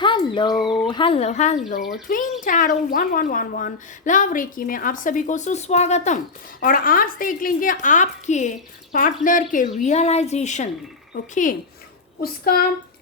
Hello hello hello twin tarot 1111 love reiki में आप सभी को सुस्वागतम। और आज देख लेंगे आपके पार्टनर के रियलाइजेशन। ओके, उसका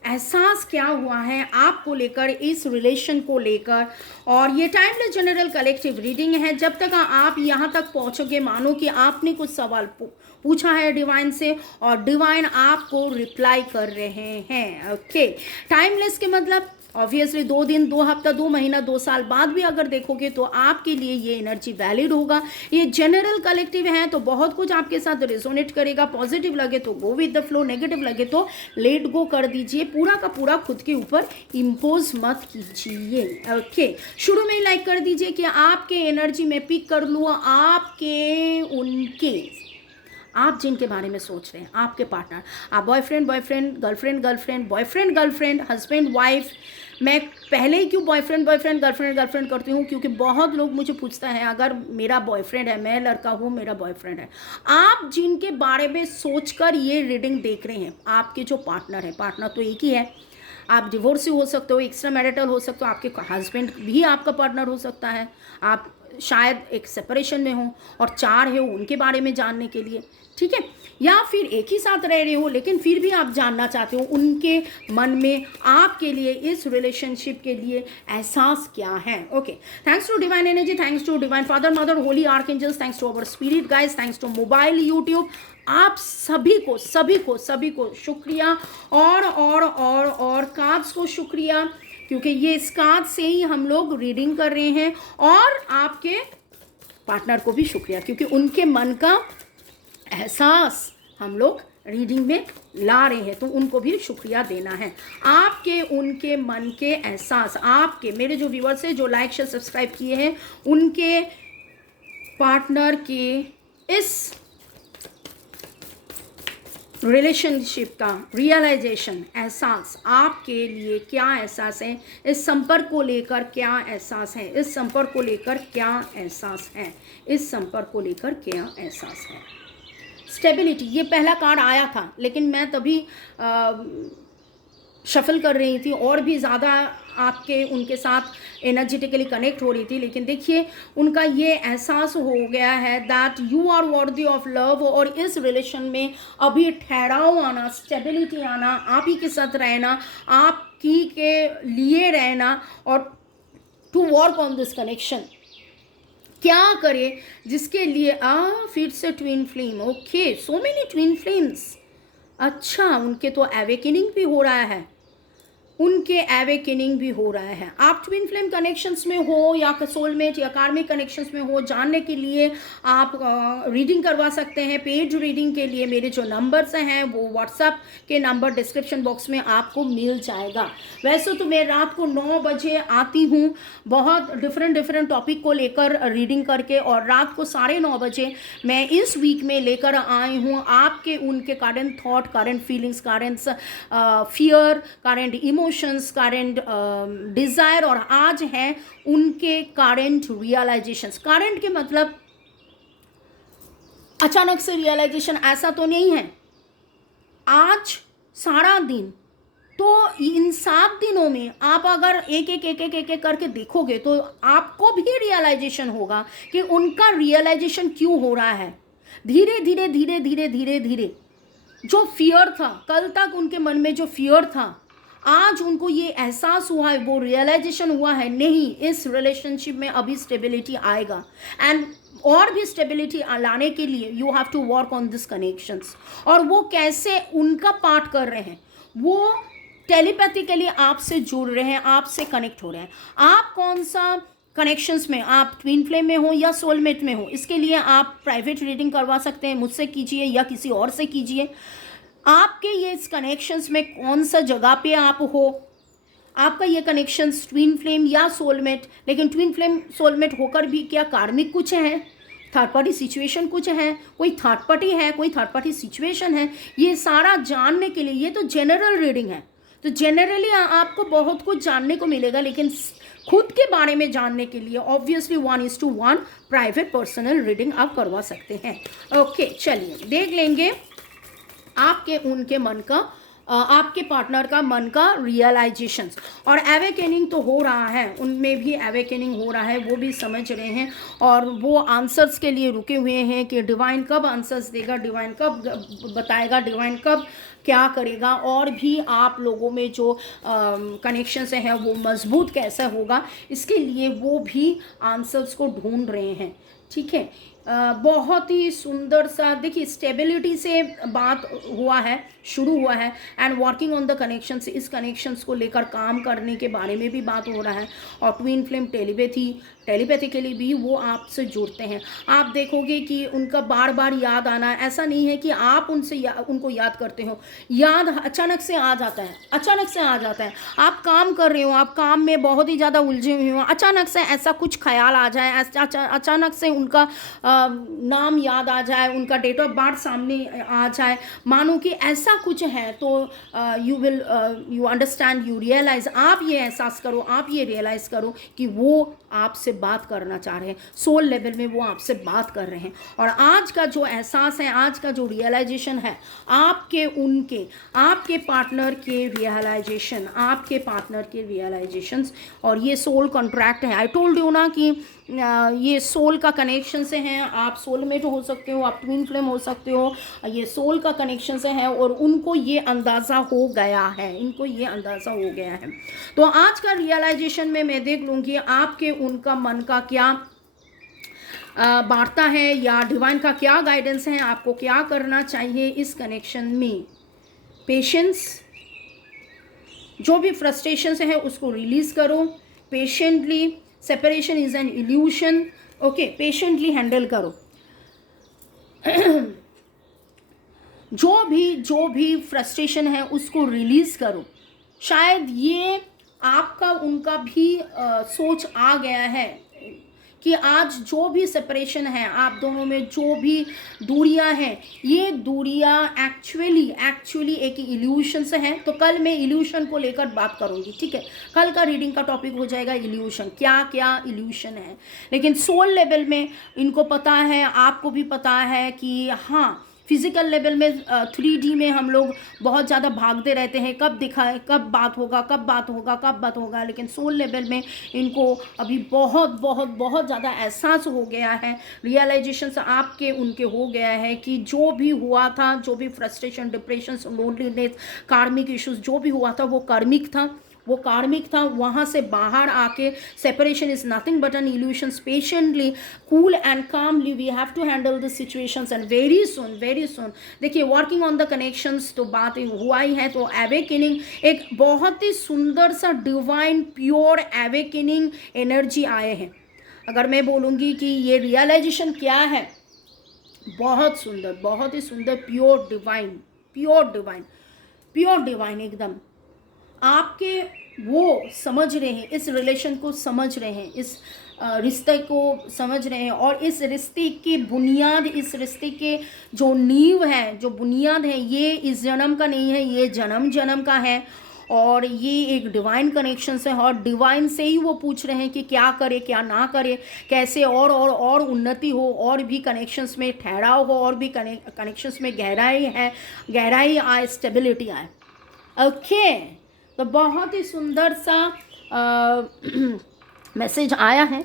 एहसास क्या हुआ है आपको लेकर, इस रिलेशन को लेकर। और ये टाइमलेस जनरल कलेक्टिव रीडिंग है। जब तक आप यहाँ तक पहुँचोगे, मानो कि आपने कुछ सवाल पूछा है डिवाइन से और डिवाइन आपको रिप्लाई कर रहे हैं। ओके, टाइमलेस के मतलब ऑब्वियसली 2 दिन, 2 हफ्ता, 2 महीना, 2 साल बाद भी अगर देखोगे तो आपके लिए ये एनर्जी वैलिड होगा। ये जनरल कलेक्टिव है तो बहुत कुछ आपके साथ रिजोनेट करेगा। पॉजिटिव लगे तो go with the flow, negative लगे तो लेट गो कर दीजिए। पूरा का पूरा खुद के ऊपर इम्पोज मत कीजिए। ओके, शुरू में ही लाइक कर दीजिए कि आपके एनर्जी में पिक कर लूँ आपके उनके, आप जिनके बारे में सोच रहे हैं, आपके पार्टनर, आप boyfriend girlfriend, boyfriend girlfriend, husband wife. मैं पहले ही क्यों बॉयफ्रेंड गर्लफ्रेंड करती हूँ, क्योंकि बहुत लोग मुझे पूछता है अगर मेरा बॉयफ्रेंड है, मैं लड़का हूँ, मेरा बॉयफ्रेंड है। आप जिनके बारे में सोचकर ये रीडिंग देख रहे हैं, आपके जो पार्टनर है, पार्टनर तो एक ही है। आप डिवोर्सी हो सकते हो, एक्स्ट्रा मैरिटल हो सकते हो, आपके हस्बैंड भी आपका पार्टनर हो सकता है, आप शायद एक सेपरेशन में हो और 4 है उनके बारे में जानने के लिए, ठीक है। या फिर एक ही साथ रह रहे हो लेकिन फिर भी आप जानना चाहते हो उनके मन में आपके लिए, इस रिलेशनशिप के लिए एहसास क्या है। Okay, thanks to divine energy, thanks to divine father mother holy archangels, thanks to our spirit guides, thanks to mobile YouTube. आप सभी को शुक्रिया। और कार्ड्स को शुक्रिया, क्योंकि ये इस कार्ड से ही हम लोग रीडिंग कर रहे हैं। और आपके पार्टनर को भी शुक्रिया, क्योंकि उनके मन का एहसास हम लोग रीडिंग में ला रहे हैं, तो उनको भी शुक्रिया देना है। आपके उनके मन के एहसास, आपके मेरे जो व्यूअर्स हैं, जो लाइक शेयर सब्सक्राइब किए हैं, उनके पार्टनर के इस रिलेशनशिप का रियलाइजेशन, एहसास आपके लिए क्या एहसास है, इस संपर्क को लेकर क्या एहसास है, इस संपर्क को लेकर क्या एहसास है, इस संपर्क को लेकर क्या एहसास है। स्टेबिलिटी, ये पहला कार्ड आया था लेकिन मैं तभी शफल कर रही थी और भी ज़्यादा आपके उनके साथ एनर्जेटिकली कनेक्ट हो रही थी। लेकिन देखिए उनका ये एहसास हो गया है that you are worthy of love. और इस रिलेशन में अभी ठहराव आना, स्टेबिलिटी आना, आप ही के साथ रहना, आपकी के लिए रहना और to work on this connection. क्या करे जिसके लिए फिर से twin flame. Okay, so many twin flames. अच्छा, उनके तो एवेकनिंग भी हो रहा है, उनके एवेकनिंग भी हो रहा है। आप ट्विन फ्लेम कनेक्शंस में हो या सोलमेट या कार्मिक कनेक्शंस में हो, जानने के लिए आप रीडिंग करवा सकते हैं। पेड रीडिंग के लिए मेरे जो नंबर्स हैं वो व्हाट्सएप के नंबर डिस्क्रिप्शन बॉक्स में आपको मिल जाएगा। वैसे तो मैं रात को 9 बजे आती हूँ, बहुत डिफरेंट टॉपिक को लेकर रीडिंग करके, और रात को 9:30 बजे मैं इस वीक में लेकर आई हूँ आपके उनके current through, current feelings, current fear, current emotions, current desire, और आज है उनके करंट रियलाइजेशंस। करंट के मतलब अचानक से रियलाइजेशन ऐसा तो नहीं है, आज सारा दिन। तो इन 7 दिनों में आप अगर एक करके देखोगे तो आपको भी रियलाइजेशन होगा कि उनका रियलाइजेशन क्यों हो रहा है। धीरे धीरे जो फियर था, कल तक उनके मन में जो फियर था, आज उनको ये एहसास हुआ है, वो रियलाइजेशन हुआ है, नहीं इस रिलेशनशिप में अभी स्टेबिलिटी आएगा। एंड और भी स्टेबिलिटी लाने के लिए you have to work on this connections. और वो कैसे उनका पार्ट कर रहे हैं, वो टेलीपैथिकली आपसे जुड़ रहे हैं, आपसे कनेक्ट हो रहे हैं। आप कौन सा कनेक्शंस में, आप ट्विन फ्लेम में हो या सोलमेट में हो, इसके लिए आप प्राइवेट रीडिंग करवा सकते हैं, मुझसे कीजिए या किसी और से कीजिए। आपके ये इस कनेक्शंस में कौन सा जगह पे आप हो, आपका ये कनेक्शंस ट्विन फ्लेम या सोलमेट। लेकिन ट्विन फ्लेम सोलमेट होकर भी क्या कार्मिक कुछ है, थर्ड पार्टी सिचुएशन कुछ है, कोई थर्ड पार्टी है, कोई थर्ड पार्टी सिचुएशन है, ये सारा जानने के लिए, ये तो जनरल रीडिंग है, तो जनरली आपको बहुत कुछ जानने को मिलेगा। लेकिन खुद के बारे में जानने के लिए ऑब्वियसली 1:1 प्राइवेट पर्सनल रीडिंग आप करवा सकते हैं। ओके, चलिए देख लेंगे आपके उनके मन का आपके पार्टनर का मन का रियलाइजेशंस और एवेकेनिंग तो हो रहा है, उनमें भी एवेकेनिंग हो रहा है, वो भी समझ रहे हैं और वो आंसर्स के लिए रुके हुए हैं कि डिवाइन कब आंसर्स देगा, डिवाइन कब बताएगा, डिवाइन कब क्या करेगा, और भी आप लोगों में जो कनेक्शंस हैं वो मजबूत कैसे होगा, इसके लिए वो भी आंसर्स को ढूंढ रहे हैं। ठीक है, बहुत ही सुंदर सा देखिए, स्टेबिलिटी से बात हुआ है, शुरू हुआ है, and working on the connections, इस कनेक्शंस को लेकर काम करने के बारे में भी बात हो रहा है। और ट्विन फ्लेम टेलीपैथिकली भी वो आपसे जुड़ते हैं। आप देखोगे कि उनका बार बार याद आना, ऐसा नहीं है कि आप उनको याद करते हो, याद अचानक से आ जाता है, अचानक से आ जाता है। आप काम कर रहे हो, आप काम में बहुत ही ज़्यादा उलझे हुए हो, अचानक से ऐसा कुछ ख्याल आ जाए, अचानक से उनका नाम याद आ जाए, उनका डेट ऑफ बर्थ सामने आ जाए, मानो कि ऐसा कुछ है, तो यू अंडरस्टैंड, यू रियलाइज, आप ये एहसास करो, आप ये रियलाइज़ करो कि वो आपसे बात करना चाह रहे हैं, सोल लेवल में वो आपसे बात कर रहे हैं। और आज का जो एहसास है, आज का जो रियलाइजेशन है, आपके पार्टनर के रियलाइजेशंस, और ये सोल कॉन्ट्रैक्ट है। आई टोल्ड यू ना कि ये सोल का कनेक्शन से हैं, आप सोलमेट हो सकते हो, आप ट्विन फ्लेम हो सकते हो, ये सोल का कनेक्शन से है और उनको ये अंदाज़ा हो गया है, तो आज का रियलाइजेशन में मैं देख लूँगी आपके उनका मन का क्या वार्ता है, या डिवाइन का क्या गाइडेंस है, आपको क्या करना चाहिए इस कनेक्शन में। पेशेंस, जो भी फ्रस्ट्रेशंस है उसको रिलीज करो patiently. Separation is an illusion, okay, patiently handle करो। जो भी फ्रस्ट्रेशन है उसको रिलीज करो। शायद ये आपका उनका भी सोच आ गया है कि आज जो भी सेपरेशन है, आप दोनों में जो भी दूरियां हैं, ये दूरियां एक्चुअली एक इल्यूशन से हैं। तो कल मैं इल्यूशन को लेकर बात करूंगी, ठीक है। कल का रीडिंग का टॉपिक हो जाएगा इल्यूशन, क्या क्या इल्यूशन है। लेकिन सोल लेवल में इनको पता है, आपको भी पता है कि हाँ, फिजिकल लेवल में 3D में हम लोग बहुत ज़्यादा भागते रहते हैं, कब दिखाए, कब बात होगा, लेकिन सोल लेवल में इनको अभी बहुत ज़्यादा एहसास हो गया है, रियलाइजेशन आपके उनके हो गया है कि जो भी हुआ था, जो भी फ्रस्ट्रेशन, डिप्रेशन, लोनलीनेस, कार्मिक इश्यूज जो भी हुआ था वो कार्मिक था। वहाँ से बाहर आके separation is nothing but an illusion. Patiently, cool and calmly we have to handle the situations and very soon देखिए, वर्किंग ऑन द कनेक्शंस तो बात हुआ ही है। तो एवेकनिंग, एक बहुत ही सुंदर सा डिवाइन प्योर एवेकनिंग एनर्जी आए हैं। अगर मैं बोलूँगी कि ये रियलाइजेशन क्या है, बहुत ही सुंदर प्योर डिवाइन एकदम आपके वो समझ रहे हैं, इस रिलेशन को समझ रहे हैं, इस रिश्ते को समझ रहे हैं। और इस रिश्ते की बुनियाद, इस रिश्ते के जो नींव है, जो बुनियाद है, ये इस जन्म का नहीं है, ये जन्म का है। और ये एक डिवाइन कनेक्शन से है, और डिवाइन से ही वो पूछ रहे हैं कि क्या करे, क्या ना करे, कैसे और उन्नति हो, और भी कनेक्शंस में ठहराव हो, और भी कनेक्शंस में गहराई आए, स्टेबिलिटी आए। ओके, तो बहुत ही सुंदर सा मैसेज आया है।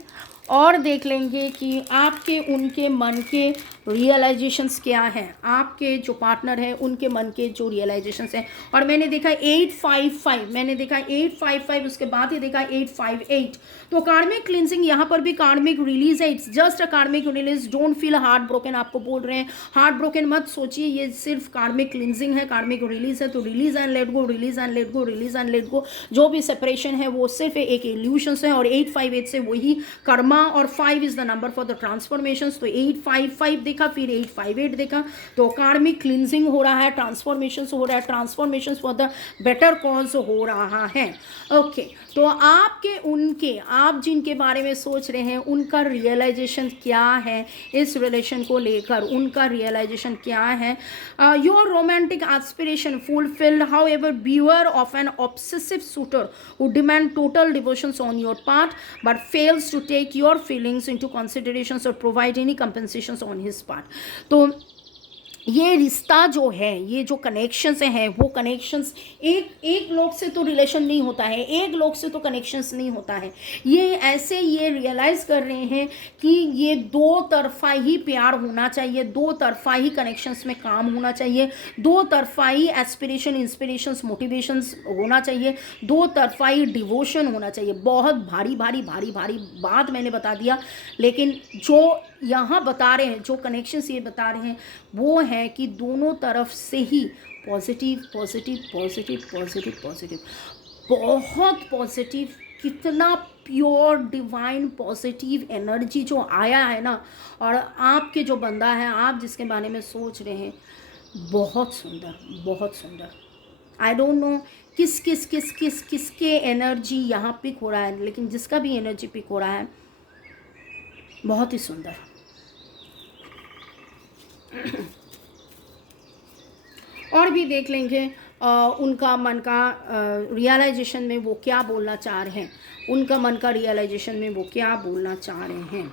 और देख लेंगे कि आपके उनके मन के रियलाइजेशंस क्या हैं, आपके जो पार्टनर है उनके मन के जो रियलाइजेशंस हैं। और मैंने देखा 855, उसके बाद ही देखा 858। तो कार्मिक क्लिनजिंग, यहाँ पर भी कार्मिक रिलीज है, इट्स जस्ट अ कार्मिक release. Don't feel heart broken, आपको बोल रहे हैं हार्ट ब्रोकन मत सोचिए, ये सिर्फ कार्मिक क्लिनजिंग है, कार्मिक रिलीज है। तो रिलीज एंड लेट गो, जो भी सेपरेशन है वो सिर्फ एक इल्यूशन है। और 858 से वही कर्मा, और 5 is the number for the transformation. तो 855 देखा, फिर 858 देखा। तो कार्मिक क्लिनजिंग हो रहा है, ट्रांसफॉर्मेशन हो रहा है, transformation for the better cause हो रहा है। ओके, तो आपके उनके, आप जिनके बारे में सोच रहे हैं, उनका रियलाइजेशन क्या है इस रिलेशन को लेकर, उनका रियलाइजेशन क्या है। Your romantic aspiration fulfilled, however beware of an obsessive suitor who demand total devotions on your part but fails to take your feelings into considerations or provide any compensations on his part. तो ये रिश्ता जो है, ये जो connections हैं, वो connections एक एक लोग से तो रिलेशन नहीं होता है, एक लोग से तो कनेक्शंस नहीं होता है। ये ऐसे ये रियलाइज़ कर रहे हैं कि ये दो तरफा ही प्यार होना चाहिए, दो तरफा ही कनेक्शंस में काम होना चाहिए, दो तरफा ही एस्पिरेशन, इंस्पिरेशंस, मोटिवेशंस होना चाहिए, दो तरफा ही डिवोशन होना चाहिए। बहुत भारी भारी भारी भारी बात मैंने बता दिया, लेकिन जो यहाँ बता रहे हैं, जो कनेक्शंस ये बता रहे हैं, वो है कि दोनों तरफ से ही positive positive positive positive positive, बहुत पॉजिटिव, कितना प्योर डिवाइन पॉजिटिव एनर्जी जो आया है ना। और आपके जो बंदा है, आप जिसके बारे में सोच रहे हैं, बहुत सुंदर, बहुत सुंदर। आई डोंट नो किसके एनर्जी यहाँ पिक हो रहा है, लेकिन जिसका भी एनर्जी पिक हो रहा है, बहुत ही सुंदर। और भी देख लेंगे उनका मन का रियलाइजेशन में वो क्या बोलना चाह रहे हैं, उनका मन का रियलाइजेशन में वो क्या बोलना चाह रहे हैं।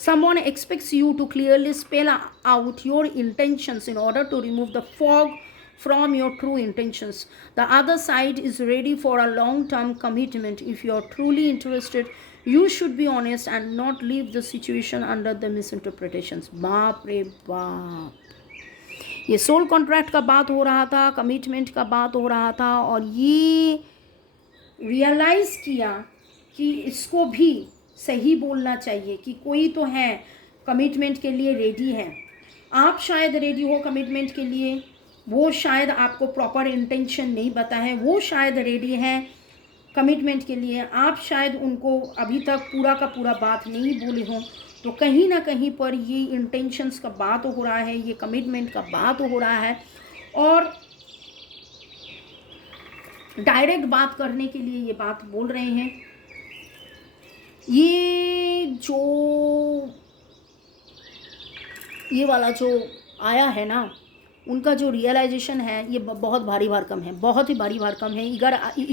Someone expects you to clearly spell out your intentions in order to remove the fog from your true intentions. The other side is ready for a long-term commitment. If you are truly interested, you should be honest and not leave the situation under the misinterpretations. बाप रे बाप, ये soul contract का बात हो रहा था, commitment का बात हो रहा था, और ये रियलाइज़ किया कि इसको भी सही बोलना चाहिए कि कोई तो है कमिटमेंट के लिए रेडी है। आप शायद रेडी हो कमिटमेंट के लिए, वो शायद आपको प्रॉपर इंटेंशन नहीं पता है, वो शायद रेडी है कमिटमेंट के लिए, आप शायद उनको अभी तक पूरा का पूरा बात नहीं बोले हो। तो कहीं ना कहीं पर ये इंटेंशंस का बात हो रहा है, ये कमिटमेंट का बात हो रहा है, और डायरेक्ट बात करने के लिए ये बात बोल रहे हैं। ये वाला जो आया है ना, उनका जो रियलाइजेशन है, ये बहुत भारी भरकम है, बहुत ही भारी भरकम है।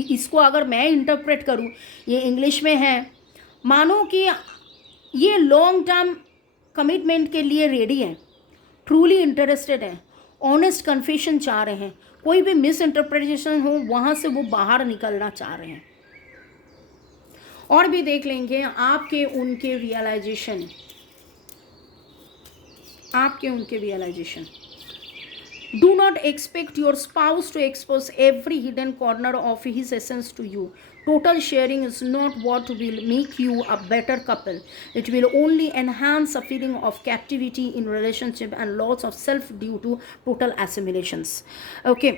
इसको अगर मैं इंटरप्रेट करूँ, ये इंग्लिश में है, मानो कि ये लॉन्ग टर्म कमिटमेंट के लिए रेडी है, ट्रूली इंटरेस्टेड है, ऑनेस्ट कन्फेशन चाह रहे हैं, कोई भी मिस इंटरप्रिटेशन हो वहाँ से वो बाहर निकलना चाह रहे हैं। और भी देख लेंगे आपके उनके रियलाइजेशन, आपके उनके realisation. Do not expect your spouse to expose every hidden corner of his essence to you. Total sharing is not what will make you a better couple. It will only enhance a feeling of captivity in relationship and loss of self due to total assimilations. Okay.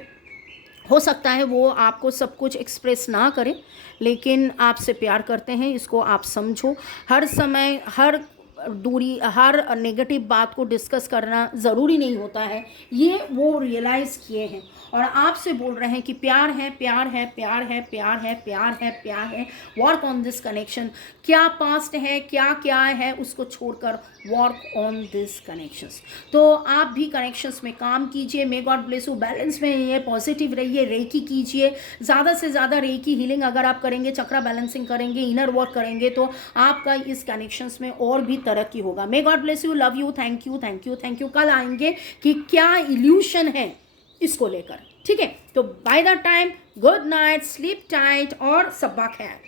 हो सकता है वो आपको सब कुछ express ना करें, लेकिन आपसे प्यार करते हैं, इसको आप समझो। हर समय हर दूरी, हर नेगेटिव बात को डिस्कस करना ज़रूरी नहीं होता है, ये वो रियलाइज़ किए हैं और आपसे बोल रहे हैं कि प्यार है, प्यार है, प्यार है, प्यार है, प्यार है, प्यार है। Work on this connection. क्या पास्ट है, क्या क्या है, उसको छोड़कर वर्क ऑन दिस कनेक्शंस। तो आप भी कनेक्शंस में काम कीजिए। May God bless you. Balance में रहिए, पॉजिटिव रहिए, रेकी कीजिए, ज़्यादा से ज़्यादा रेकी हीलिंग अगर आप करेंगे, चक्रा बैलेंसिंग करेंगे, इनर वर्क करेंगे, तो आपका इस कनेक्शंस में और भी तरक्की होगा। May God bless you, love you, thank you, thank you, thank you. कल आएंगे कि क्या इल्यूशन है इसको लेकर, ठीक है। तो by the time, good night, sleep tight और सब्बा खैर।